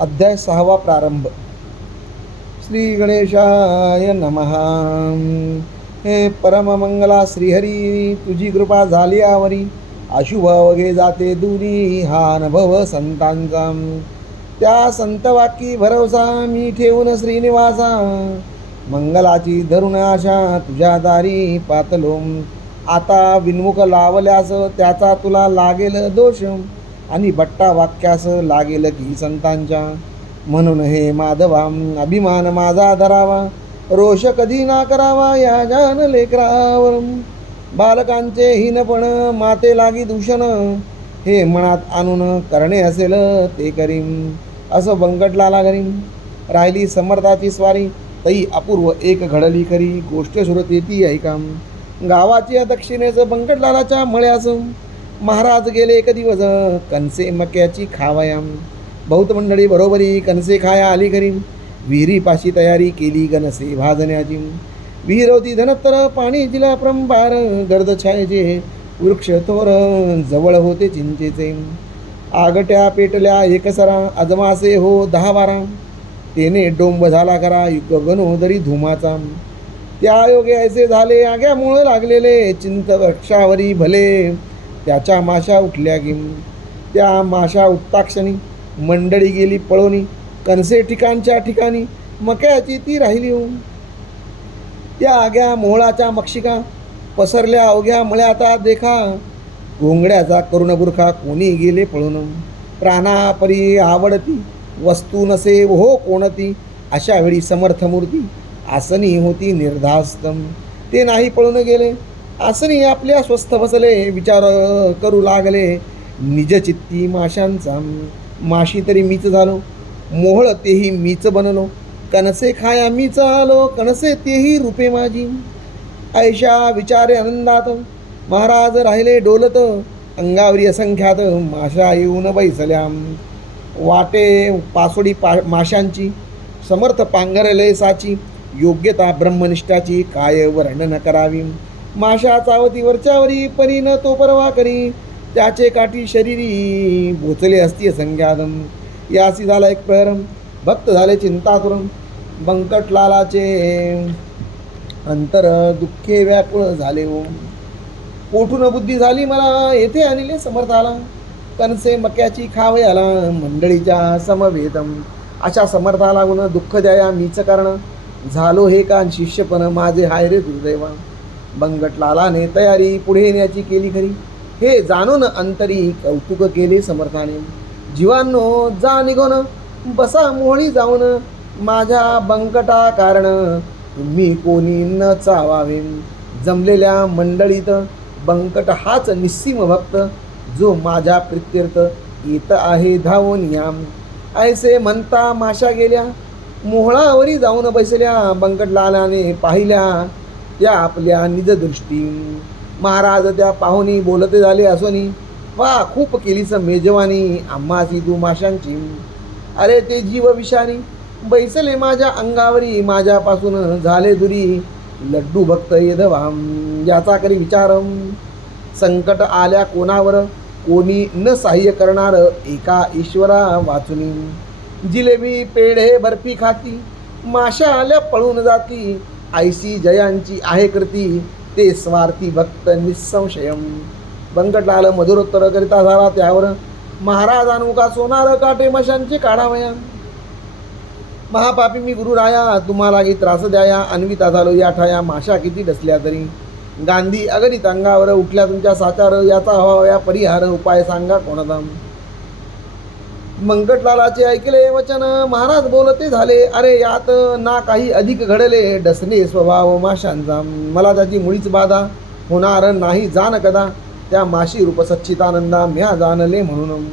अध्याय 6 प्रारंभ. श्री गणेशाय नमः. हे परममंगला श्रीहरी, तुझी कृपा झाली आवरी, अशुभ वगे जाते दुरी, हा अनुभव संतांचा. त्या संत वाक्यी भरवसा, मी ठेवून श्रीनिवासा, मंगलाची धरुण आशा तुझ्या दारी पातलो. आता विन्मुख लावल्यास त्याचा तुला लागेल दोष, आणि बट्टा वाक्यास लागेल की संतांच्या. म्हणून हे माधवा, अभिमान माझा धरावा, रोष कधी ना करावा या जान लेकरावर. बालकांचे हीनपण माते लागी दूषण, हे मनात आणून करणे असेल ते करीन, असं बंकटलाला करीन. राहिली समर्थाची स्वारी, तई अपूर्व एक घडली खरी, गोष्ट सुरती ती ऐका. गावाची दक्षिणेचं बंकटलालाच्या मळ्यास, महाराज गेले एक दिवस कणसे मक्याची खावयाम. बहुत मंडळी बरोबरी कणसे खाया आली घरी, विहिरीपाशी तयारी केली गणसे भाजण्याची. विहीर होती धनत्तर, पाणी जिला परंपार, गर्द छायेचे वृक्ष थोर, जवळ होते चिंचेचे. आगट्या पेटल्या एकसरा, अजमासे हो 10-12, तेने डोंब झाला करा युग गणोदरी धुमाचा. त्या योगे ऐसे झाले, आग्यामुळे लागलेले चिंत वृक्षावरी भले, त्याच्या माशा उठल्या गिम. त्या माशा उठताक्षणी मंडळी गेली पळवणी, कणसे ठिकाणच्या ठिकाणी मक्याची ती राहिली. त्या आग्या मोहळाच्या मक्षिका पसरल्या अवघ्या मळ्याता देखा, घोंगड्याचा करुण बुरखा कोणी गेले पळून. प्राणापरी आवडती वस्तू नसे हो कोणती, अशा वेळी समर्थमूर्ती आसनी होती निर्धास्तम. ते नाही पळून गेले, आसनी आपल्या स्वस्थ बसले, विचार करू लागले निजचित्ती माशांचा. माशी तरी मीच झालो, मोहळ तेही मीच बनलो, कणसे खाया मीच आलो, कणसे तेही रूपे माझी. ऐशा विचारे आनंदात महाराज राहिले डोलत, अंगावरी असंख्यात माशा येऊन बैसल्या. वाटे पासोडी माशांची, समर्थ पांघरले साची, योग्यता ब्रह्मनिष्ठाची काय वर्णन करावी. माशा चावती वरच्यावरी, परी न तो परवा करी, त्याचे काठी शरीरी बोचले असती संज्ञादम. यासी झाला एक प्रहरम, भक्त झाले चिंतातुरम. बंकटलालाचे अंतर दुःखे व्याकुळ झाले हो. पोटून बुद्धी झाली मला, येथे आणले समर्थाला, कणसे मक्याची खावयाला मंडळीच्या समवेदम. अशा समर्थाला गुण दुःख द्याया मीच कारण, झालो हे का शिष्यपण माझे हाय रे दुर्दैवा. बंकटलालाने तयारी पुढे येण्याची केली खरी, हे जाणून अंतरी कौतुक केले समर्थाने. जीवांनो जा निघून बसा मोहळी जाऊन, माझ्या बंकटा कारण तुम्ही कोणी न चावावे. जमलेल्या मंडळीत बंकट हाच निस्सीम भक्त, जो माझ्या प्रित्यर्थ येत आहे धावून याम. ऐसे म्हणता माशा गेल्या, मोहळावरी जाऊन बसल्या. बंकटलालाने पाहिल्या त्या आपल्या निजदृष्टी. महाराज त्या पाहुणी बोलते झाले असोनी, वा खूप केलीच मेजवानी आम्हासी तू माशांची. अरे ते जीव विषारी बैसले माझ्या अंगावरी, माझ्यापासून झाले दुरी लड्डू भक्त येधवाम. याचा करी विचारम, संकट आल्या कोणावर कोणी न सहाय्य करणार, एका ईश्वरा वाचुनी. जिलेबी पेढे बर्फी खाती, माशा आल्या पळून जाती, ऐसी जयांची आहे कृती, ते स्वार्थी भक्त निसंशयम. बंकटलाल मधुरोत्तर करिता झाला, त्यावर महाराज अनुका सोनार काटे मशांचे काढावया. महापापी मी गुरुराया, तुम्हाला की त्रास द्याया, अन्विता झालो या ठाया, माशा किती डसल्या तरी. गांधी अगणित अंगावर उठल्या तुमच्या साचार, याचा हवा परिहार उपाय सांगा कोणता. बंकटलालाचे ऐकले वचन, महाराज बोलते झाले, अरे यात ना काही अधिक घडले, डसणे स्वभाव माशांचा, मला त्याची मुळीच बाधा होणार नाही जाण कदा. त्या माशी रूप सच्चितानंदा म्या जाणले म्हणून.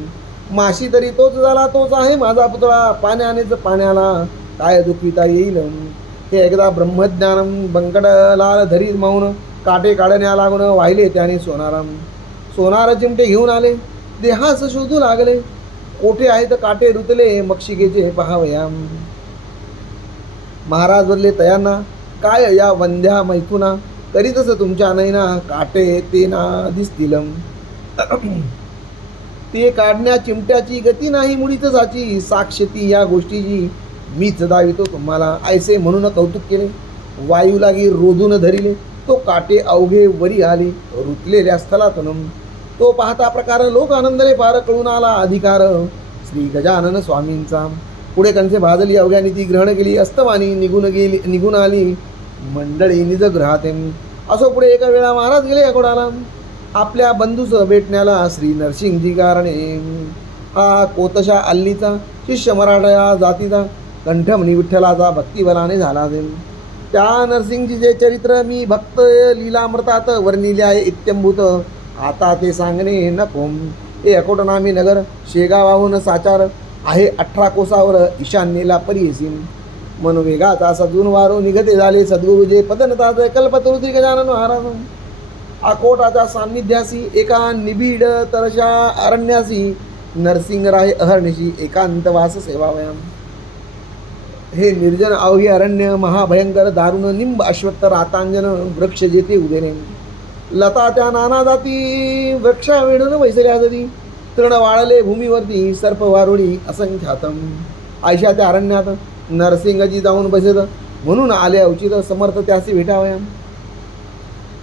माशी तरी तोच झाला, तोच आहे माझा पुतळा, पाण्यानेच पाण्याला काय दुखविता येईल. हे एकदा ब्रह्मज्ञानम. बंकटलाल धरी मौन, काटे काढण्या लागून वाहिले त्याने सोनाराम. सोनार चिमटे घेऊन आले, देहास शोधू लागले, कोठे आहेत काटे रुतले, मक्षिकेचे पहावया. महाराज बोलले तयांना, काय या वंध्या मैथुना, करीतच तुमच्या नैना, काटे ते ना दिसतील. ते काढण्या चिमट्याची गती नाही मुळीच जाची, साक्ष ती या गोष्टीची मीच दावितो तुम्हाला. ऐसे म्हणून कौतुक केले, वायू लागी रोधून धरिले, तो काटे अवघे वरी आले, रुतलेल्या स्थलातून. तो पाहता प्रकार लोक आनंदले फार, कळून आला अधिकार श्री गजानन स्वामींचा. पुढे कंसे भाजली अवघ्यानी ती ग्रहण केली, अस्तवानी निघून आली मंडळी निज गृहाते. असो पुढे एका वेळा महाराज गेले अकोडाला, आपल्या बंधूस भेटण्याला श्री नरसिंगजी कारणे. हा कोतशा अल्लीचा शिष्य मराठा जातीचा, कंठमणी विठ्ठलाचा भक्तिबलाने झाला. त्या नरसिंगजीचे चरित्र मी भक्त लीलामृतात वर्णिले आहे इत्यंभूत, आता ते सांगणे नको. हे अकोटनामी नगर शेगावाहून साचार आहे 18 कोसावर, ईशान्येला परियसी. मनोवेगाचा सजून वारो निघते झाले, सद्गुरुजे पदनताचे कल्पतरू श्री गजानन महाराज. अकोटाच्या सान्निध्यासी एका निबिड तरशा अरण्यासी, नरसिंग राहे अहर्निशी एकांत वास सेवावयाम. हे निर्जन अवघे अरण्य महाभयंकर दारुण, निंब अश्वत्थ रातांजन वृक्ष जेथे उदेने. लता त्या नाना जाती वृक्षा वेढून वैसल्या जरी, तृण वाळले भूमीवरती सर्प वारुळी असंख्यातम. आयशा त्या अरण्यात नरसिंगजी जाऊन बसेत, म्हणून आले उचित समर्थ त्यासी भेटावया.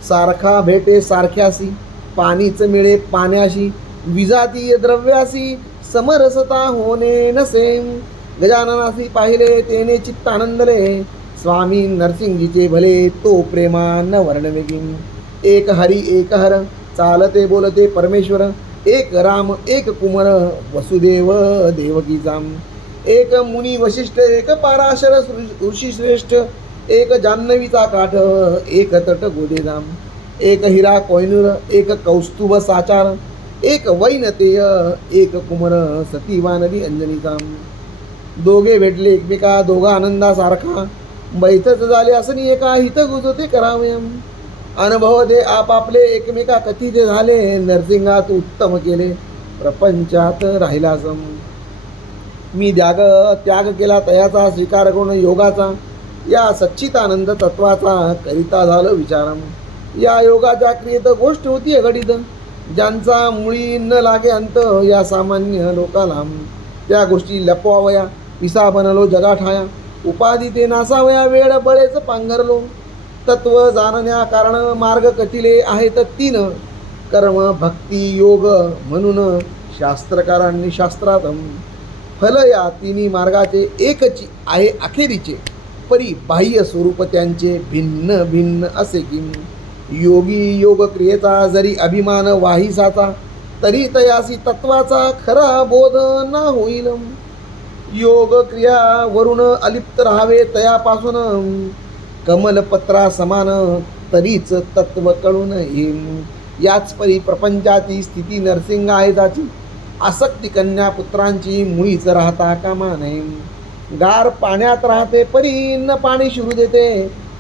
सारखा भेटे सारख्यासी, पाणीच मिळे पाण्याशी, विजातीय द्रव्यासी समरसता होणे नसे. गजाननासी पाहिले तेने चित्त आनंदले, स्वामी नरसिंगजीचे भले तो प्रेमा न वर्णवेगी. एक हरी एक हर चालते बोलते परमेश्वर, एक राम एक कुमार वसुदेव देवकीचा. एक मुनी वशिष्ठ एक पाराशर ऋषी श्रेष्ठ, एक जान्हवीचा काठ एक तट गोदेधाम. एक हिरा कोयनूर एक कौस्तुभ साचार, एक वैनतेय एक कुमार सतीवा नदी अंजनीचा. दोघे भेटले एकमेका दोघा आनंदासारखा, बैठच झाले असनी एका हित गुजते करावे. अनुभव दे आपापले एकमेका कथीचे झाले, नरसिंगात उत्तम केले प्रपंचात राहिलास. मी त्याग केला तयाचा, स्वीकार करून योगाचा, या सच्चितानंद तत्वाचा करिता झालं विचारम. या योगाच्या क्रियेत गोष्ट होती अघटित, ज्यांचा मुळी न लागे अंत या सामान्य लोकाला. त्या गोष्टी लपवावया पिसा बनलो जगा ठाया, उपाधी ते नासावया वेळ बळेच पांघरलो. तत्व जाणण्या कारण मार्ग कथिले आहेत 3, कर्म भक्ती योग म्हणून शास्त्रकारांनी शास्त्रात. फल या 3 मार्गाचे एकची आहे अखेरीचे, परी बाह्य स्वरूप त्यांचे भिन्न भिन्न असे की. योगी योग क्रियेचा जरी अभिमान वाहिसाचा, तरी तयासी तत्वाचा खरा बोध ना होईल. योग क्रिया वरून अलिप्त राहावे तयापासून, कमलपत्रा समान तरीच तत्व कळून येईल. याच परी प्रपंचाची स्थिती नरसिंग आहे जाची, आसक्ती कन्या पुत्रांची मुळीच राहता कामा नये. गार पाण्यात राहते परी न पाणी शिरू देते,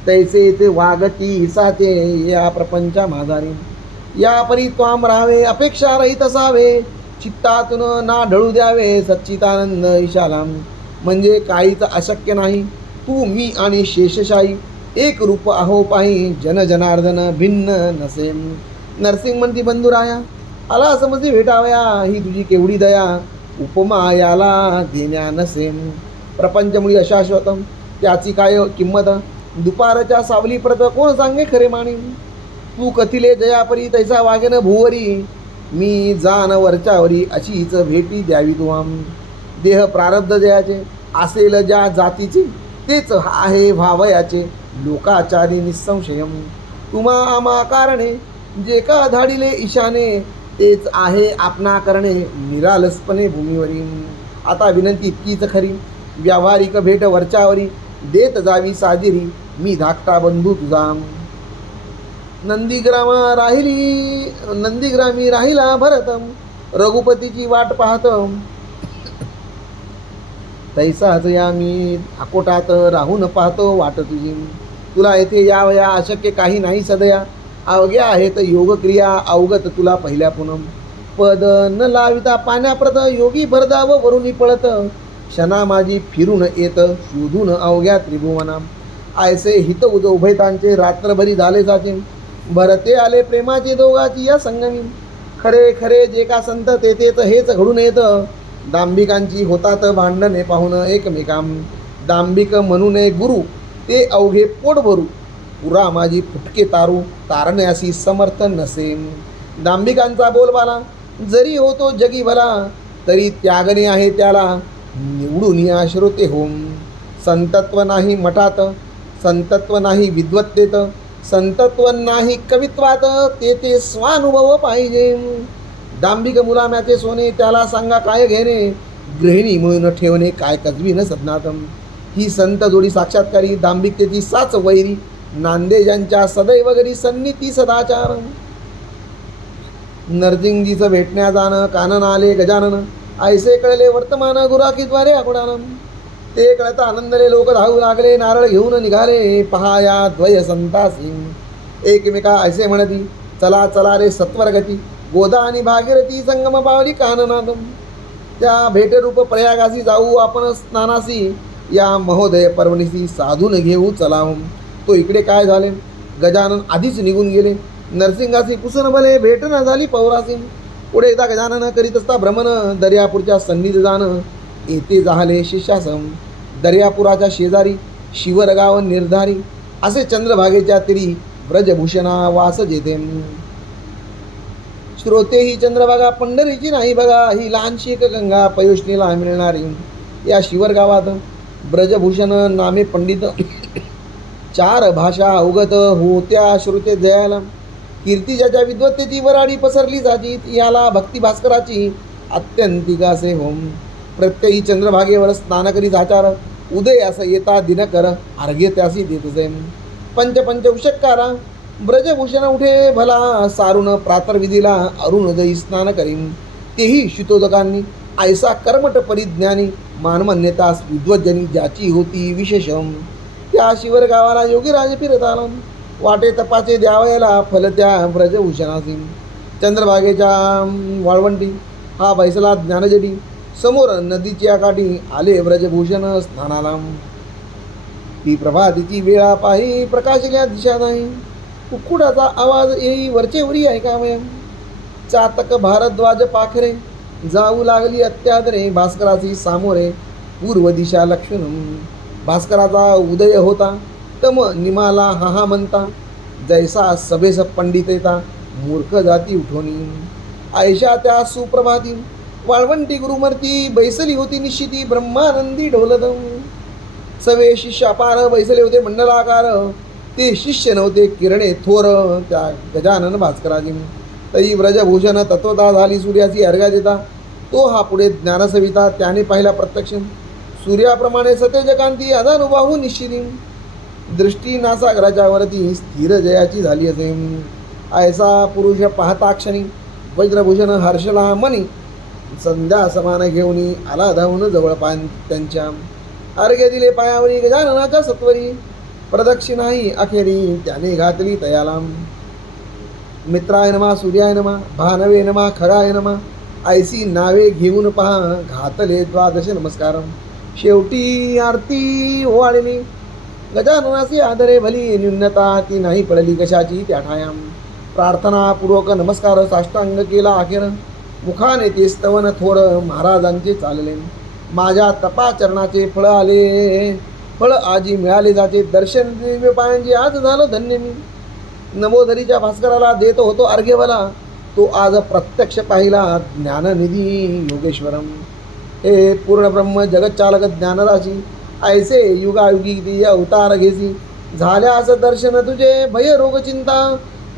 तैसे ते वागती साचे या प्रपंचा माझारी. या परी त्वाम राहावे अपेक्षा रहित असावे, चित्तातून ना ढळू द्यावे सच्चितानंद ईशाला. म्हणजे काहीच अशक्य नाही, तू मी आणि शेषशाही एक रूप आहो पाही, जन जनार्दन भिन्न नसेल. नरसिंग म्हणती बंधुराया, आला समजी भेटावया, ही तुझी केवढी दया, उपमा याला देण्या नसेल. प्रपंचमुळी अशाश्वतम त्याची काय किंमत, दुपारच्या सावली प्रत कोण सांगे खरे माणी. तू कथिले जयापरी तैसा वागेन भूवरी, मी जान वरच्यावरी अशीच भेटी द्यावी तुम. देह प्रारब्ध जयाचे असेल ज्या जातीचे, तेच आहे व्हावयाचे लोकाचारी निसंशयम. तुम्हा आमा कारणे जे का धाडिले ईशाने, तेच आहे आपणा करणे निरालसपणे भूमीवरी. आता विनंती इतकीच खरी, व्यावहारिक भेट वरच्यावरी देत जावी साजिरी, मी धाकटा बंधू तुझा. नंदीग्रामी राहिला भरतम, रघुपतीची वाट पाहतम. तैसाच या मी अकोटात राहून पाहतो वाट तुझी. तुला येथे यावया अशक्य काही नाही सदया, अवघ्या आहेत योगक्रिया अवगत तुला पहिल्या पुनम. पद न लाविता पाण्याप्रत, योगी भरधाव वरुणी पळत, क्षणा माझी फिरून येत शोधून अवघ्या त्रिभुवना. आयसे हित उभयतांचे रात्रभरी झाले साचे, भरते आले प्रेमाचे दोघाची या संगमी. खरे खरे जे का संत तेथेच हेच घडून येतं. दांभिकांची होतात भांडणे पाहून एकमेकां. दांभिक म्हणू नये गुरु ते अवघे पोट भरू. पुरा माझी फुटके तारू तारण्यासी समर्थ नसे. दांभिकांचा बोलबाला जरी होतो जगी भला तरी त्यागणे आहे त्याला निवडून या श्रोते होम. संतत्व नाही मठात संतत्व नाही विद्वत्तेत संतत्व नाही कवित्वात ते स्वानुभव पाहिजे. दांभिक मुलाम्याचे सोने त्याला सांगा काय घेणे. गृहिणी म्हणून ठेवणे काय कजवी न सदनातम. ही संत जोडी साक्षात्कारी दांभिकतेची साच वैरी. नांदे ज्यांच्या सदैव घरी सन्निती सदाचार. नरसिंगजीचं भेटण्या जाणं कानन आले गजानन. ऐसे कळले वर्तमान गुराखीद्वारे आकुडानम. ते कळता आनंदले लोक धावू लागले नारळ घेऊन निघाले पहा या द्वय संतासी. एकमेका ऐसे म्हणती चला चला रे सत्वरगती. गोदा आणि भागीरथी संगम पावली काननादम. त्या भेटरूप प्रयागासी जाऊ आपण स्नानासी. या महोदय पर्वणीसी साधून घेऊ चलावम. तो इकडे काय झाले गजानन आधीच निघून गेले. नरसिंगासी पुसून भले भेट न झाली पौरासी. पुढे एकदा गजानन करीत असता भ्रमण दर्यापूरच्या सन्निधी जाणं. येथे झाले शिष्यासम. दर्यापुराच्या शेजारी शिवरगाव निर्धारी. असे चंद्रभागेच्या तिरी ब्रजभूषणा वास जेथे. श्रोते ही चंद्रभागा पंढरीची नाही बघा. ही लहानशी एक गंगा पयोष्णीला मिळणारी. या शिवरगावात ब्रजभूषण नामे पंडित 4 भाषा अवगत होत्या श्रोते जयाला. कीर्ती ज्याच्या विद्वत्तेची वराडी पसरली जाती याला भक्ती भास्कराची अत्यंतिक असे होम. प्रत्ययी चंद्रभागेवर स्नान करीत आचार. उदय असं येता दिनकर अर्घ्य त्यासी देत जे. पंच उषक्कारा ब्रजभूषण उठे भला सारून प्रातर्विधीला अरुणोदयी स्नान करीन. तेही शितोदकांनी ऐसा कर्मट परिज्ञानी मानमन्यतास विद्वज्जनी ज्याची होती विशेषम. त्या शिवर गावाला योगीराज फिरत आला. वाटे तपाचे द्यावयाला फल त्या ब्रजभूषणासी. चंद्रभागेच्या वाळवंटी हा बैसला ज्ञानजडी. समोर नदीच्या काठी आले ब्रजभूषण स्नानाला. ती प्रभातीची वेळा पाही प्रकाशल्या दिशा नाही. कुक्कुटाचा आवाज येई वरचेवरी ऐकावया. चातक भारद्वाज पाखरे जाऊ लागली अत्यादरे. भास्कराची सामोरे पूर्व दिशा लक्ष्मण. भास्कराचा उदय होता तम निमाला हा म्हणता. जैसा सभेस पंडित येता मूर्ख जाती उठोनी. ऐशा त्या सुप्रभाती वाळवंटी गुरुमूर्ती बैसली होती निश्चिती ब्रह्मानंदी ढोलदम. सवे शिष्य अपार बैसले होते मंडलाकार. ते शिष्य नव्हते किरणे थोर त्या गजानन भास्कराजी. तरी ब्रजभूषण तत्वता झाली सूर्याची अर्घ्या देता. तो हा पुढे ज्ञानसविता त्याने पाहिला प्रत्यक्ष. सूर्याप्रमाणे सतेजकांती अदानुबाहू निश्चिती. दृष्टी नासागराच्या वरती स्थिर जयाची झाली असे. ऐसा पुरुष पाहता क्षणी वज्रभूषण हर्षला मनी. संध्या समान घेऊन आला धावून जवळपान त्यांच्या. अर्घ्य दिले पायावरी गजाननाच्या सत्वरी. प्रदक्षिणाही अखेरी त्याने घातली तयाला. मित्राय नमा सूर्याय नमा भानवे नमा खगाय नमा. ऐसी नावे घेऊन पहा घातले द्वादश नमस्कार. शेवटी आरती ओवाळली गजाननासी आदरे भली. न्यूनता ती नाही पडली कशाची त्या ठायाम. प्रार्थनापूर्वक नमस्कार साष्टांग केला अखेर. मुखाने ते स्तवन थोर महाराजांचे चालले. माझ्या तपाचरणाचे फळ आले फळ आजी मिळाले जाते. दर्शन दिव्य पायांची आज झालं धन्य मी. नवोधरीच्या भास्कराला देत होतो अर्घ्यवला. तो आज प्रत्यक्ष पाहिला ज्ञाननिधी योगेश्वरम. हे पूर्ण ब्रह्म जगच्चालक ज्ञानराशी. ऐसे युगायुगी ती अवतार घेसी. झाल्यास दर्शन तुझे भय रोग चिंता.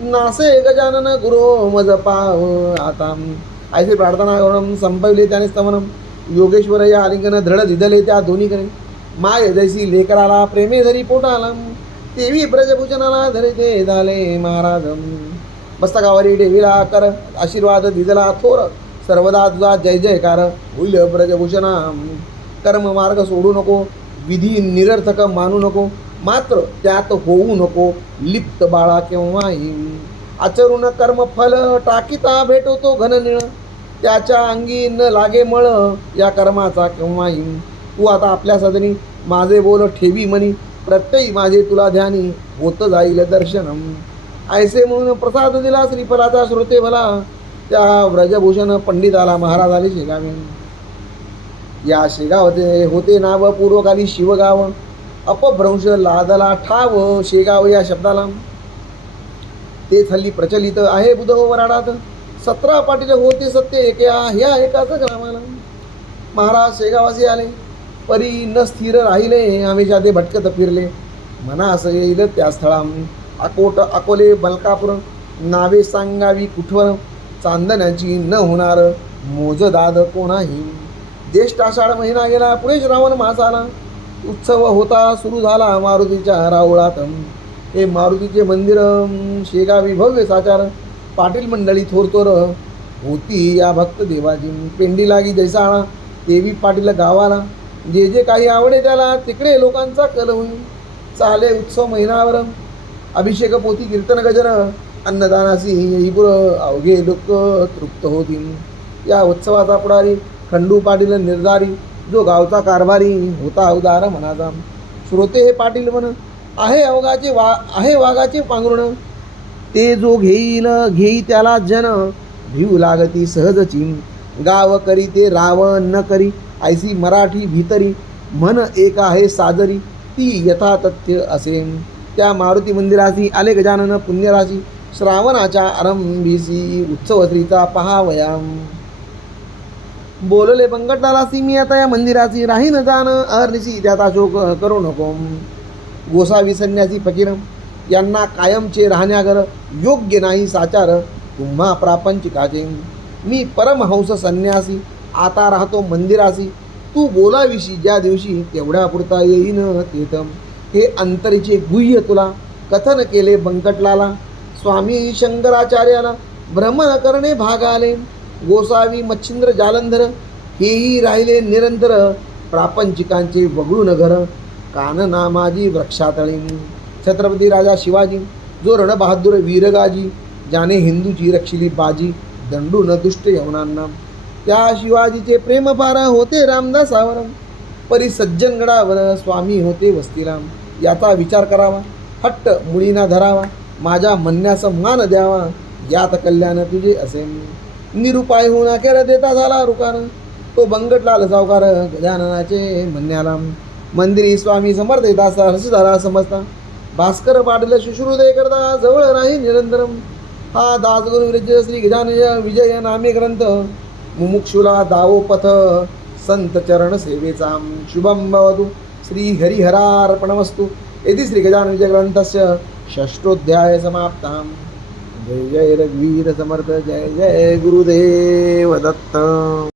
नासे गजानन गुरो मज पाव आता. ऐसे प्रार्थना करून संपवले त्याने स्तवनम. योगेश्वर या आलिंगन दृढ दिदले त्या दोन्हीकडे. माय जैसी लेकराला प्रेमे धरी पोटाला. तेवी ब्रजभूषणाला धरिते झाले महाराज. मस्तकावरी देवीला कर आशीर्वाद दिदला थोर. सर्वदा तुझा जय जयकार होईल ब्रजभूषणा. कर्म मार्ग सोडू नको विधी निरर्थक मानू नको. मात्र त्यात होऊ नको लिप्त बाळा केव्हाही. आचरून कर्म फल टाकीता भेटतो घननिळ. त्याच्या अंगी न लागे मळ या कर्माचा केव्हाही. तू आता आपल्या सदनी माझे बोल ठेवी म्हणी. प्रत्ययी माझे तुला ध्यानी होत जाईल दर्शनम. ऐसे म्हणून प्रसाद दिला श्रीफलाचा श्रोते भला. त्या व्रजभूषण पंडिताला महाराज आले शेगावे. या शेगावचे होते नाव पूर्वकाली शिवगाव. अपभ्रंश लादला ठाव शेगाव या शब्दाला. तेच हल्ली प्रचलित आहे बुध वराडात. 17 पाटील होते सत्य एका ह्या एकाच ग्रामाला. महाराज शेगावासी आले, परी न स्थिर राहिले, हमेशा ते भटकत फिरले. मनास येईल त्या स्थळा. अकोट अकोले मलकापूर, नावे सांगावी कुठवर. चांदण्याची न होणार मोजदाद कोणाही. ज्येष्ठ आषाढ महिना गेला, पुढे श्रावण मास आला. उत्सव होता सुरू झाला मारुतीच्या राऊळात. हे मारुतीचे मंदिर शेगावी भव्य साचार. पाटील मंडळी थोरतोर होती या भक्त देवाची. पेंडी लागी जैसाळा, देवी पाटील गावाला. जे जे काही आवडे त्याला, तिकडे लोकांचा कल होईल. चाले उत्सव महिनावर, अभिषेक पोथी कीर्तन गजर. अन्नदानासी येईपुर अवघे लोक तृप्त होतील. या उत्सवाचा पुढारी खंडू पाटील निर्धारी, जो गावचा कारभारी होता उदार मनाचा. श्रोते हे पाटील मन, आहे आहे वाघाचे पांघरुण. ते जो घेई त्याला जन, भिऊ लागती सहजची. गाव करी ते राव न करी, ऐसी मराठी भीतरी. मन एक आहे साजरी, ती यथातथ्य असे. त्या मारुती मंदिरासी आले गजानन पुण्यराशी. श्रावणाच्या आरंभीसी उत्सवश्रीचा पहावयाम. बोलले बंकटलालासी, मी आता या मंदिराची राही न जाण. अहर्निशी त्याचा शोक करू नको. गोसावी संन्यासी फकीर, यांना कायमचे राहण्यागर. योग्य नाही साचार तुम्हा प्रापंचिकाचे. मी परमहंस संन्यासी, आता राहतो मंदिरासी. तू बोलाविशी ज्या दिवशी, तेवढ्या पुरता येईन तेथ. हे अंतरीचे गुह्य तुला कथन केले बंकटलाला. स्वामी शंकराचार्याला भ्रमण करणे भाग आले. गोसावी मच्छिंद्र जालंधर, हेही राहिले निरंतर. प्रापंचिकांचे वगळून घर, कानना माझी वृक्षातळी. छत्रपती राजा शिवाजी, जो रणबहादूर वीरगाजी. ज्याने हिंदूची रक्षिली बाजी, दंडून दुष्ट यवनांना. त्या शिवाजीचे प्रेम फार होते रामदासावर. परी सज्जनगडावर स्वामी होते वस्तीला. याचा विचार करावा, हट्ट मुळीना धरावा. माझ्या म्हणण्यास मान द्यावा, यात कल्याण तुझे असे. निरुपाय होऊन अखेर देता झाला रुकार. तो बंकटलाल सावकार गजाननाचे म्हणण्याला. मंदिरी स्वामी समर्थ दास हर्ष झाला समजता. भास्कर पाटील शुश्रुदय करता जवळ राही निरंतरम. हा दासगुरु विरज श्री गजानन विजय नामे ग्रंथ. मुमुक्षुला दावो पथ, संत चरण सेवेचा. शुभम भवतु. श्री हरिहरार्पणमस्तु. इति श्री गजानन विजय ग्रंथस्य षष्ठोध्याय समाप्ता. जय जय रघुवीर समर्थ. जय जय गुरुदेव दत्त.